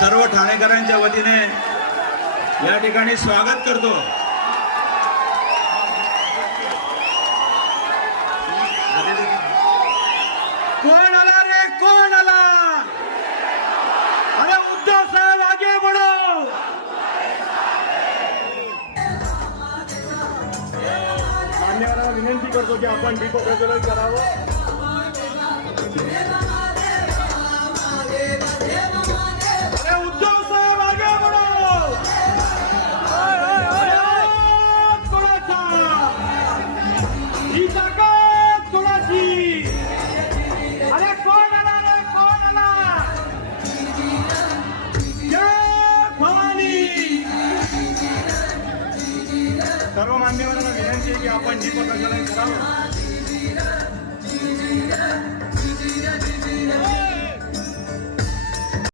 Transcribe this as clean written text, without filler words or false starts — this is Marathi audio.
सर्व ठाणेकरांच्या वतीने या ठिकाणी स्वागत करतो। कोण आला रे, कोण आला? अरे उद्धव साहेब आगे बढ़ो। मान्यवरांना विनंती करतो की आपण दीप प्रज्वलन करावं। सर्व मान्यवरांना विनंती आहे की आपण दीप प्रज्वलन करावं।